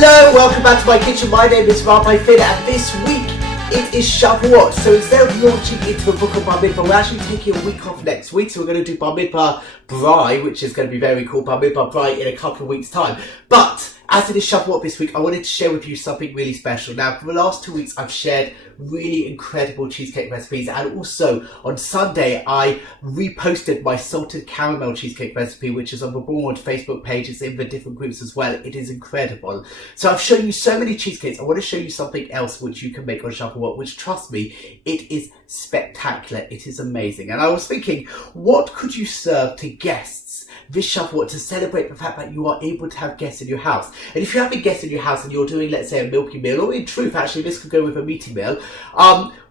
Hello, welcome back to my kitchen. My name is Rabbi Finn, and this week it is Shavuot. So instead of launching into a book of Bar Mitzvah, we're actually taking a week off next week. So we're going to do Bar Mitzvah Brai, which is going to be very cool. Bar Mitzvah Brai in a couple of weeks' time. But as it is Shavuot this week, I wanted to share with you something really special. Now, for the last 2 weeks, I've shared really incredible cheesecake recipes, and also on Sunday, I reposted my salted caramel cheesecake recipe, which is on the board Facebook page. It's in the different groups as well. It is incredible. So I've shown you so many cheesecakes. I want to show you something else which you can make on Shavuot, which, trust me, it is spectacular. It is amazing. And I was thinking, what could you serve to guests this Shavuot to celebrate the fact that you are able to have guests in your house? And if you have a guest in your house and you're doing, let's say, a milky meal, or in truth, actually, this could go with a meaty meal,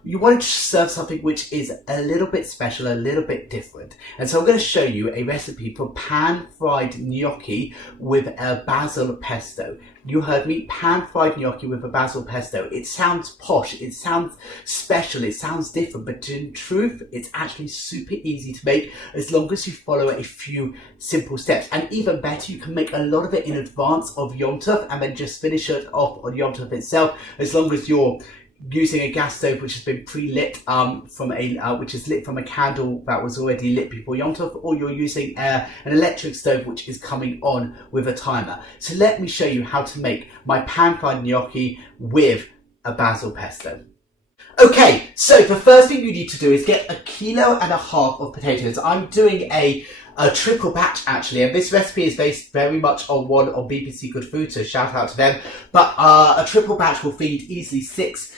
you want to serve something which is a little bit special, a little bit different. And so I'm going to show you a recipe for pan-fried gnocchi with a basil pesto. You heard me, pan-fried gnocchi with a basil pesto. It sounds posh, it sounds special, it sounds different, but in truth, it's actually super easy to make as long as you follow a few simple steps. And even better, you can make a lot of it in advance of Yom Tov and then just finish it off on Yom Tov itself, as long as you're using a gas stove which has been pre-lit which is lit from a candle that was already lit before Yom Tov, or you're using an electric stove which is coming on with a timer. So let me show you how to make my pan-fried gnocchi with a basil pesto. Okay, so the first thing you need to do is get 1.5 kilos of potatoes. I'm doing a triple batch actually, and this recipe is based very much on one on BBC Good Food, so shout out to them. But a triple batch will feed easily 6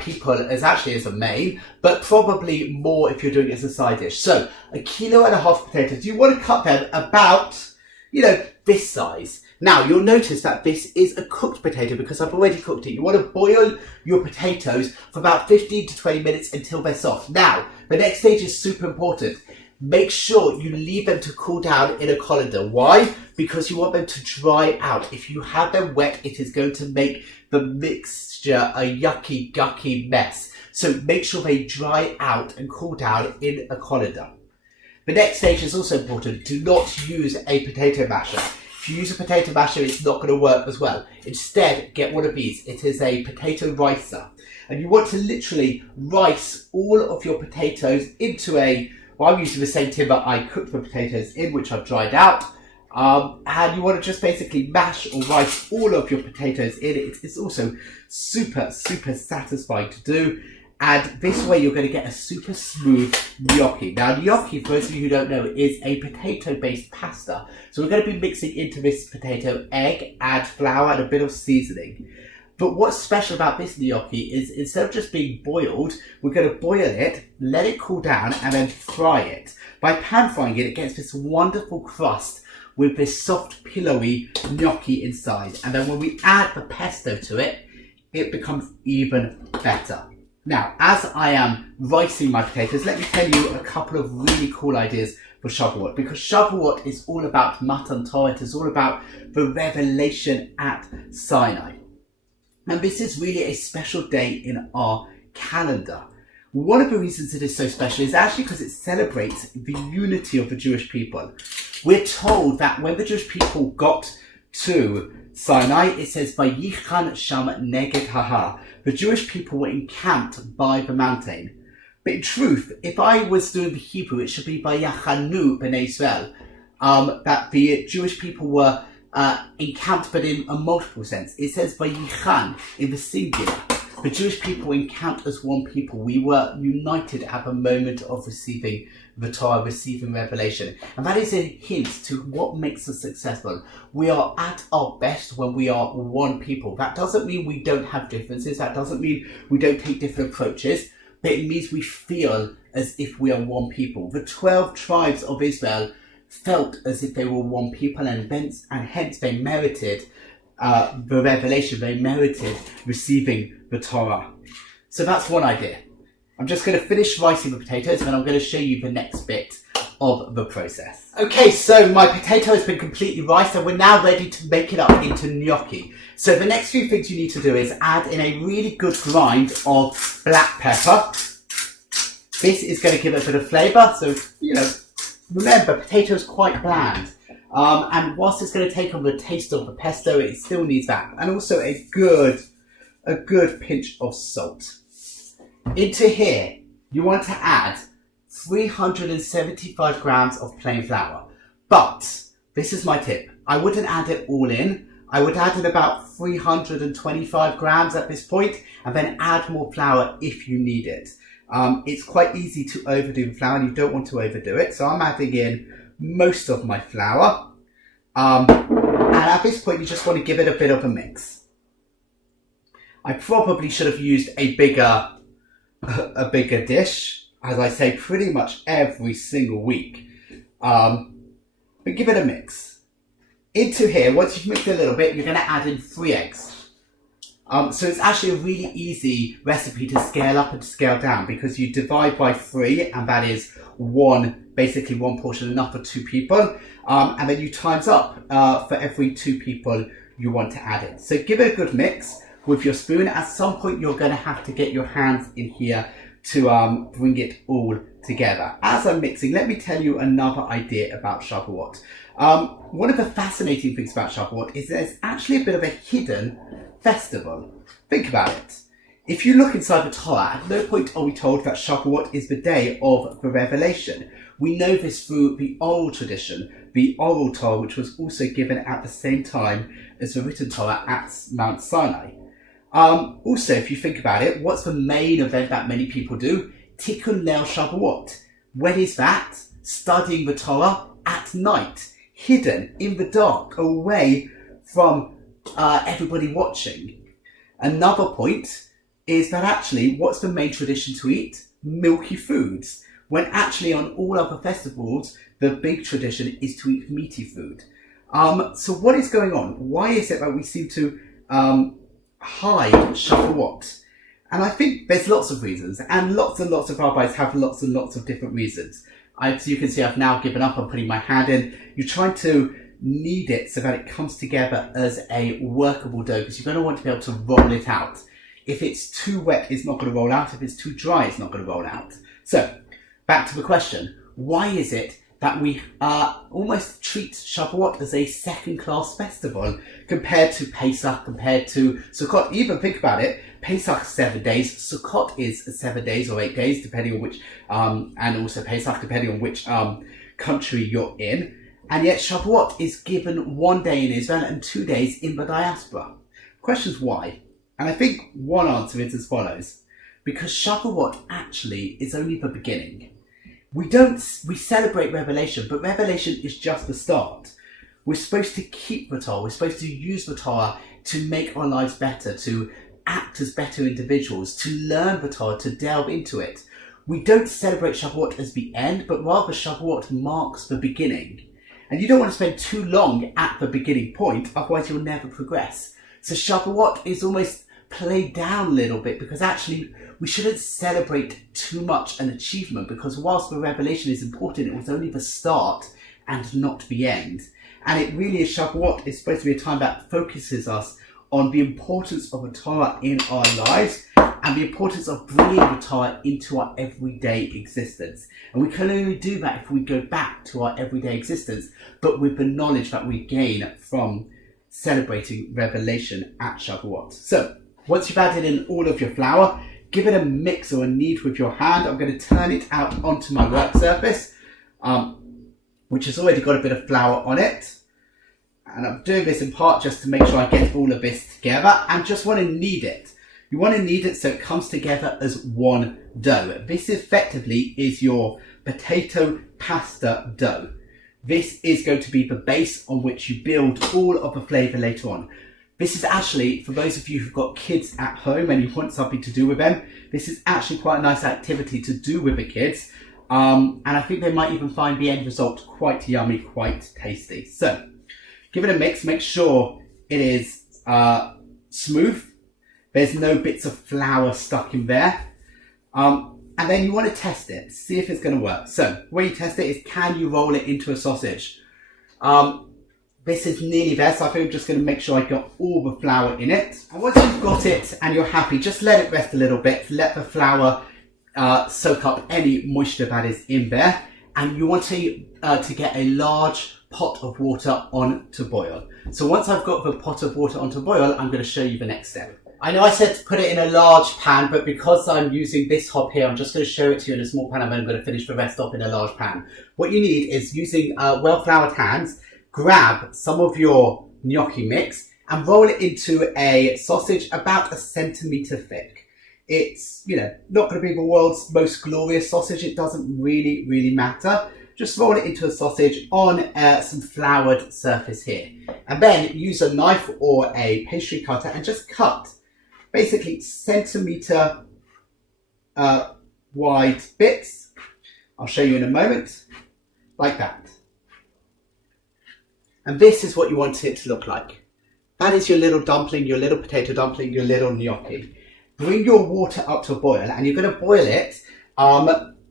people as a main, but probably more if you're doing it as a side dish. So 1.5 kilos of potatoes, you want to cut them about, this size. Now you'll notice that this is a cooked potato because I've already cooked it. You want to boil your potatoes for about 15 to 20 minutes until they're soft. Now, the next stage is super important. Make sure you leave them to cool down in a colander. Why? Because you want them to dry out. If you have them wet, it is going to make the mixture a yucky, gucky mess. So make sure they dry out and cool down in a colander. The next stage is also important. Do not use a potato masher. If you use a potato masher, it's not going to work as well. Instead, get one of these. It is a potato ricer. And you want to literally rice all of your potatoes into I'm using the same tin that I cooked the potatoes in, which I've dried out. And you want to just basically mash or rice all of your potatoes in. It's also super, super satisfying to do. And this way you're going to get a super smooth gnocchi. Now gnocchi, for those of you who don't know, is a potato-based pasta. So we're going to be mixing into this potato egg, add flour and a bit of seasoning. But what's special about this gnocchi is instead of just being boiled, we're going to boil it, let it cool down, and then fry it. By pan frying it, it gets this wonderful crust with this soft, pillowy gnocchi inside. And then when we add the pesto to it, it becomes even better. Now, as I am ricing my potatoes, let me tell you a couple of really cool ideas for Shavuot, because Shavuot is all about Matan Torah. It is all about the revelation at Sinai. And this is really a special day in our calendar. One of the reasons it is so special is actually because it celebrates the unity of the Jewish people. We're told that when the Jewish people got to Sinai, it says, Vayichan sham neged hahar. The Jewish people were encamped by the mountain. But in truth, if I was doing the Hebrew, it should be Vayachanu b'nei Israel. That the Jewish people were encamped, but in a multiple sense. It says Vayichan in the singular. The Jewish people were encamped as one people. We were united at the moment of receiving the Torah, receiving revelation. And that is a hint to what makes us successful. We are at our best when we are one people. That doesn't mean we don't have differences. That doesn't mean we don't take different approaches. But it means we feel as if we are one people. The 12 tribes of Israel felt as if they were one people, and hence they merited the revelation. They merited receiving the Torah. So that's one idea. I'm just going to finish ricing the potatoes, and then I'm going to show you the next bit of the process. Okay, so my potato has been completely riced, and we're now ready to make it up into gnocchi. So the next few things you need to do is add in a really good grind of black pepper. This is going to give it a bit of flavour. So, remember, potato is quite bland. And whilst it's going to take on the taste of the pesto, it still needs that. And also a good pinch of salt. Into here, you want to add 375 grams of plain flour. But this is my tip. I wouldn't add it all in. I would add in about 325 grams at this point, and then add more flour if you need it. It's quite easy to overdo the flour, and you don't want to overdo it. So I'm adding in most of my flour. And at this point, you just want to give it a bit of a mix. I probably should have used a bigger dish, as I say pretty much every single week. But give it a mix. Into here, once you've mixed it a little bit, you're going to add in 3 eggs. So it's actually a really easy recipe to scale up and to scale down, because you divide by 3, and that is basically one portion, enough for 2 people. And then you times up for every 2 people you want to add in. So give it a good mix with your spoon. At some point, you're going to have to get your hands in here to bring it all together. As I'm mixing, let me tell you another idea about Shavuot. One of the fascinating things about Shavuot is there's actually a bit of a hidden festival. Think about it. If you look inside the Torah, at no point are we told that Shavuot is the day of the revelation. We know this through the oral tradition, the oral Torah, which was also given at the same time as the written Torah at Mount Sinai. Also, if you think about it, what's the main event that many people do? Tikkun Leil Shavuot. When is that? Studying the Torah at night, hidden in the dark, away from everybody watching. Another point is that actually, what's the main tradition to eat? Milky foods. When actually on all other festivals, the big tradition is to eat meaty food. So what is going on? Why is it that we seem to hide Shavuot? And I think there's lots of reasons, and lots of rabbis have lots and lots of different reasons. As you can see, I've now given up on putting my hand in. You're trying to knead it so that it comes together as a workable dough, because you're going to want to be able to roll it out. If it's too wet, it's not going to roll out. If it's too dry, it's not going to roll out. So, back to the question. Why is it that we almost treat Shavuot as a second-class festival compared to Pesach, compared to Sukkot? Even think about it. Pesach is 7 days, Sukkot is 7 days or 8 days, depending on which, and also Pesach, depending on which country you're in. And yet Shavuot is given 1 day in Israel and 2 days in the diaspora. Question is why? And I think one answer is as follows. Because Shavuot actually is only the beginning. We celebrate Revelation, but Revelation is just the start. We're supposed to keep the Torah. We're supposed to use the Torah to make our lives better, to act as better individuals, to learn the Torah, to delve into it. We don't celebrate Shavuot as the end, but rather Shavuot marks the beginning. And you don't want to spend too long at the beginning point, otherwise you'll never progress. So Shavuot is almost played down a little bit, because actually we shouldn't celebrate too much an achievement, because whilst the revelation is important, it was only the start and not the end. And it really is, Shavuot is supposed to be a time that focuses us on the importance of the Torah in our lives and the importance of bringing the Torah into our everyday existence. And we can only do that if we go back to our everyday existence, but with the knowledge that we gain from celebrating Revelation at Shavuot. So, once you've added in all of your flour, give it a mix or a knead with your hand. I'm going to turn it out onto my work surface, which has already got a bit of flour on it. And I'm doing this in part just to make sure I get all of this together, and just want to knead it. You want to knead it so it comes together as one dough. This effectively is your potato pasta dough. This is going to be the base on which you build all of the flavour later on. This is actually, for those of you who've got kids at home and you want something to do with them, this is actually quite a nice activity to do with the kids. And I think they might even find the end result quite yummy, quite tasty. So, give it a mix, make sure it is smooth. There's no bits of flour stuck in there. And then you want to test it, see if it's going to work. So, the way you test it is, can you roll it into a sausage? This is nearly there, so I think I'm just going to make sure I got all the flour in it. And once you've got it and you're happy, just let it rest a little bit. Let the flour soak up any moisture that is in there. And you want to get a large pot of water on to boil. So once I've got the pot of water on to boil, I'm going to show you the next step. I know I said to put it in a large pan, but because I'm using this hob here, I'm just going to show it to you in a small pan and then I'm going to finish the rest off in a large pan. What you need is, using well-floured hands, grab some of your gnocchi mix and roll it into a sausage about 1 centimetre thick. It's, not going to be the world's most glorious sausage. It doesn't really matter. Just roll it into a sausage on some floured surface here. And then use a knife or a pastry cutter and just cut basically centimetre wide bits. I'll show you in a moment, like that. And this is what you want it to look like. That is your little dumpling, your little potato dumpling, your little gnocchi. Bring your water up to a boil and you're going to boil it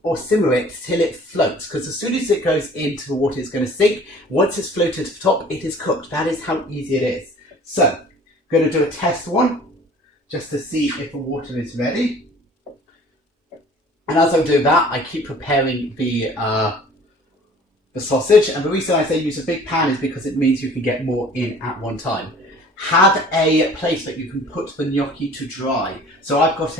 or simmer it till it floats, because as soon as it goes into the water, it's going to sink. Once it's floated to the top, it is cooked. That is how easy it is. So, I'm going to do a test one, just to see if the water is ready. And as I do that, I keep preparing the sausage. And the reason I say use a big pan is because it means you can get more in at one time. Have a place that you can put the gnocchi to dry. So I've got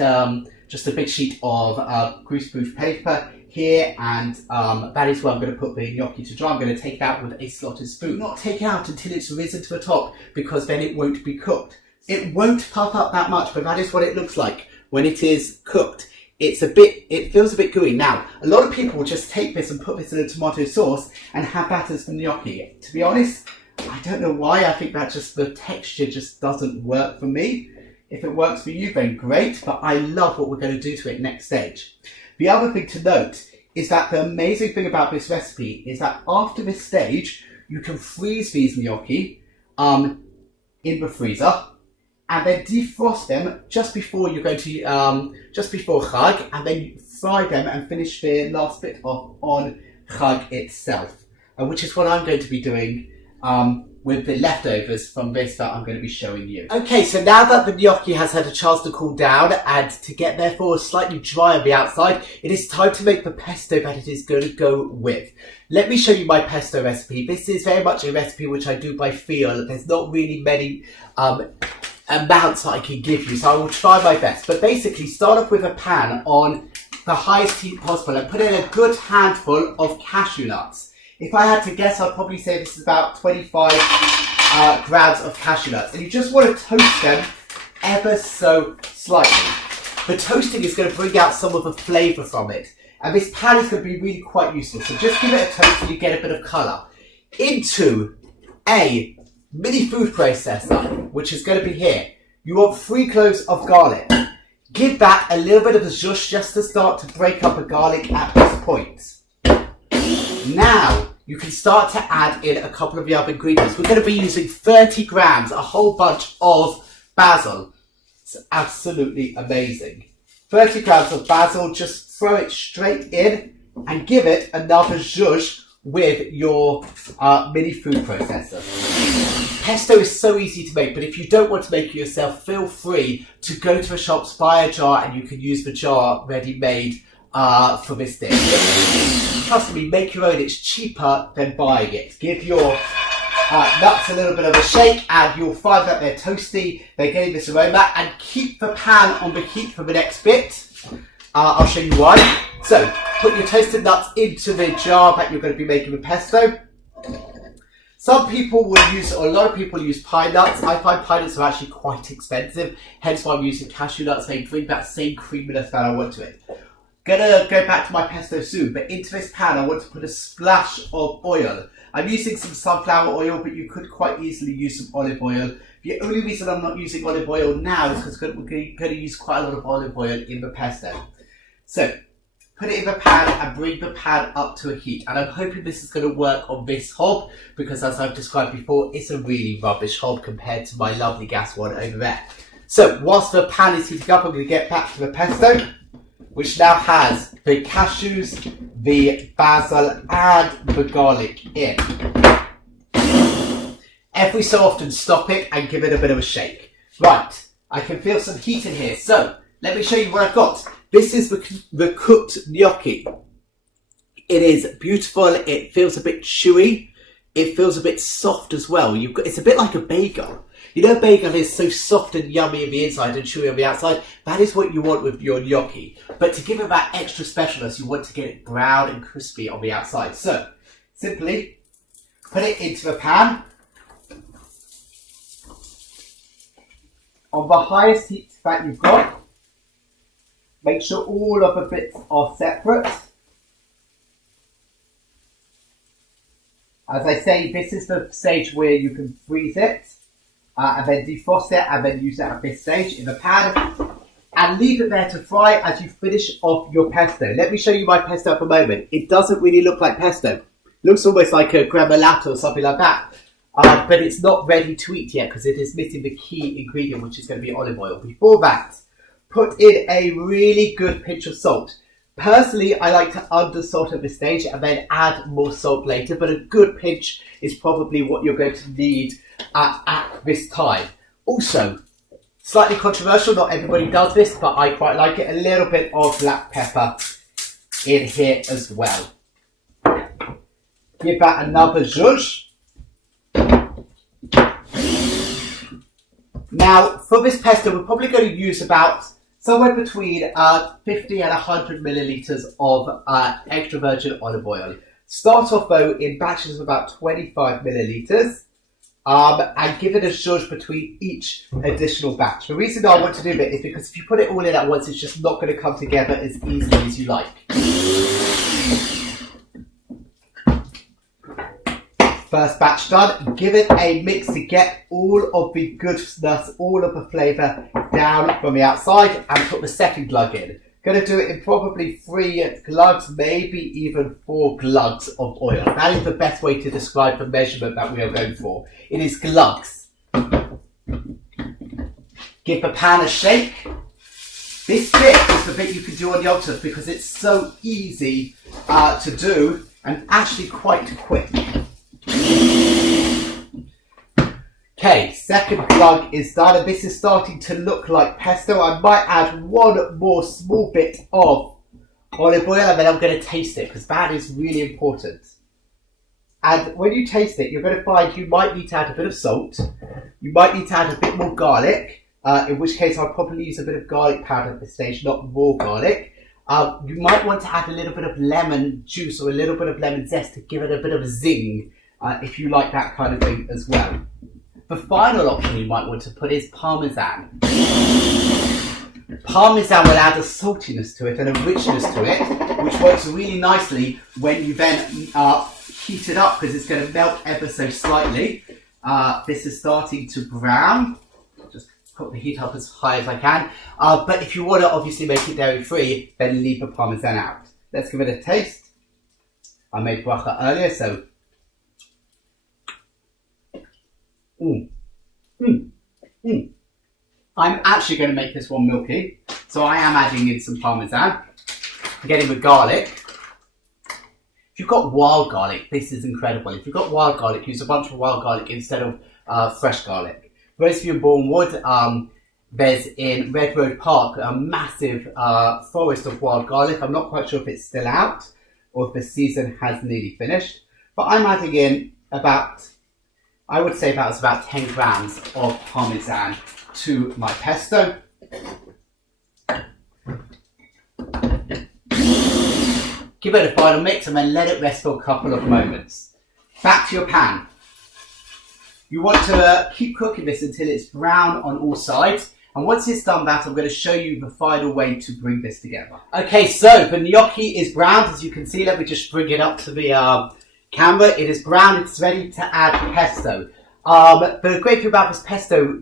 just a big sheet of greaseproof paper here, and that is where I'm going to put the gnocchi to dry. I'm going to take it out with a slotted spoon. Do not take it out until it's risen to the top, because then it won't be cooked. It won't puff up that much, but that is what it looks like when it is cooked. It feels a bit gooey. Now, a lot of people will just take this and put this in a tomato sauce and have that as the gnocchi. To be honest, I don't know why. I think that the texture just doesn't work for me. If it works for you, then great, but I love what we're going to do to it next stage. The other thing to note is that the amazing thing about this recipe is that after this stage, you can freeze these gnocchi in the freezer and then defrost them just before you're going to, just before Chag, and then fry them and finish the last bit off on Chag itself, which is what I'm going to be doing with the leftovers from this that I'm going to be showing you. Okay, so now that the gnocchi has had a chance to cool down and to get therefore slightly dry on the outside, it is time to make the pesto that it is going to go with. Let me show you my pesto recipe. This is very much a recipe which I do by feel. There's not really many amounts that I can give you, so I will try my best. But basically, start off with a pan on the highest heat possible and put in a good handful of cashew nuts. If I had to guess, I'd probably say this is about 25 grams of cashew nuts. And you just want to toast them ever so slightly. The toasting is going to bring out some of the flavour from it. And this pan is going to be really quite useful. So just give it a toast and you get a bit of colour. Into a mini food processor, which is going to be here. You want 3 cloves of garlic. Give that a little bit of a zhuzh just to start to break up the garlic at this point. Now, you can start to add in a couple of the other ingredients. We're going to be using 30 grams, a whole bunch of basil. It's absolutely amazing. 30 grams of basil, just throw it straight in and give it another zhuzh with your mini food processor. Pesto is so easy to make, but if you don't want to make it yourself, feel free to go to the shops, buy a jar, and you can use the jar ready-made for this dish. Trust me, make your own. It's cheaper than buying it. Give your nuts a little bit of a shake and you'll find that they're toasty. They're getting this aroma, and keep the pan on the heat for the next bit. I'll show you why. So, put your toasted nuts into the jar that you're going to be making the pesto. Some people will use, or a lot of people use pine nuts. I find pine nuts are actually quite expensive, hence why I'm using cashew nuts. They bring that same creaminess that I want to it. Gonna go back to my pesto soon, but into this pan I want to put a splash of oil. I'm using some sunflower oil, but you could quite easily use some olive oil. The only reason I'm not using olive oil now is because we're going to use quite a lot of olive oil in the pesto. So, put it in the pan and bring the pan up to a heat. And I'm hoping this is going to work on this hob, because as I've described before, it's a really rubbish hob compared to my lovely gas one over there. So, whilst the pan is heating up, I'm going to get back to the pesto, which now has the cashews, the basil and the garlic in. Every so often stop it and give it a bit of a shake. Right, I can feel some heat in here, so let me show you what I've got. This is the cooked gnocchi. It is beautiful, it feels a bit chewy. it feels a bit soft as well. It's a bit like a bagel. You know, bagel is so soft and yummy on the inside and chewy on the outside. That is what you want with your gnocchi. But to give it that extra specialness, you want to get it brown and crispy on the outside. So, simply put it into the pan. On the highest heat that you've got, make sure all of the bits are separate. As I say, this is the stage where you can freeze it. And then defrost it and then use it at this stage in the pan and leave it there to fry as you finish off your pesto. Let me show you my pesto at the moment. It doesn't really look like pesto. It looks almost like a gremolata or something like that. But it's not ready to eat yet because it is missing the key ingredient, which is going to be olive oil. Before that, put in a really good pinch of salt. Personally, I like to under-salt at this stage and then add more salt later, but a good pinch is probably what you're going to need at this time. Also, slightly controversial, not everybody does this, but I quite like it, a little bit of black pepper in here as well. Give that another zhuzh. Now, for this pesto, we're probably going to use about somewhere between 50 and 100 millilitres of extra virgin olive oil. Start off though in batches of about 25 millilitres and give it a zhuzh between each additional batch. The reason I want to do that is because if you put it all in at once, it's just not going to come together as easily as you like. First batch done, give it a mix to get all of the goodness, all of the flavour down from the outside and put the second glug in. Going to do it in probably 3 glugs, maybe even 4 glugs of oil. That is the best way to describe the measurement that we are going for. It is glugs. Give the pan a shake. This bit is the bit you can do on the octave because it's so easy to do and actually quite quick. Okay, second glug is done and this is starting to look like pesto. I might add one more small bit of olive oil and then I'm going to taste it because that is really important. And when you taste it, you're going to find you might need to add a bit of salt. You might need to add a bit more garlic, in which case I'll probably use a bit of garlic powder at this stage, not raw garlic. You might want to add a little bit of lemon juice or a little bit of lemon zest to give it a bit of a zing, if you like that kind of thing as well. The final option you might want to put is Parmesan. Parmesan will add a saltiness to it and a richness to it, which works really nicely when you then heat it up because it's going to melt ever so slightly. This is starting to brown. Just put the heat up as high as I can. But if you want to obviously make it dairy free, then leave the Parmesan out. Let's give it a taste. I made bracha earlier, so I'm actually going to make this one milky, so I am adding in some Parmesan. Getting the garlic. If you've got wild garlic, this is incredible. If you've got wild garlic, use a bunch of wild garlic instead of fresh garlic. For those of you in Bournemouth, there's in Red Road Park a massive forest of wild garlic. I'm not quite sure if it's still out or if the season has nearly finished, but I'm adding in I would say that's about 10 grams of Parmesan to my pesto. Give it a final mix and then let it rest for a couple of moments. Back to your pan. You want to keep cooking this until it's brown on all sides. And once it's done that, I'm going to show you the final way to bring this together. Okay, so the gnocchi is browned, as you can see. Let me just bring it up to the camera. It is brown, it's ready to add pesto. The great thing about this pesto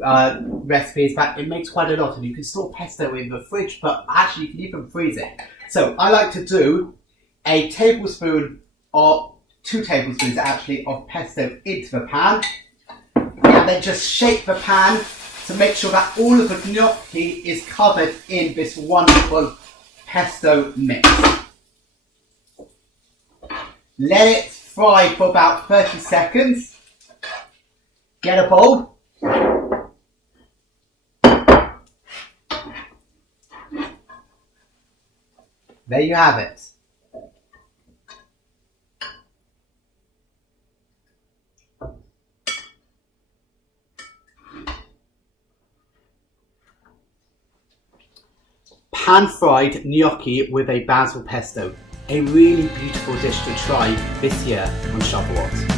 recipe is that it makes quite a lot and you can store pesto in the fridge, but actually you can even freeze it. So I like to do a tablespoon or 2 tablespoons actually of pesto into the pan and then just shake the pan to make sure that all of the gnocchi is covered in this wonderful pesto mix. Let it fry for about 30 seconds. Get a bowl. There you have it. pan-fried gnocchi with a basil pesto. A really beautiful dish to try this year on Shavuot.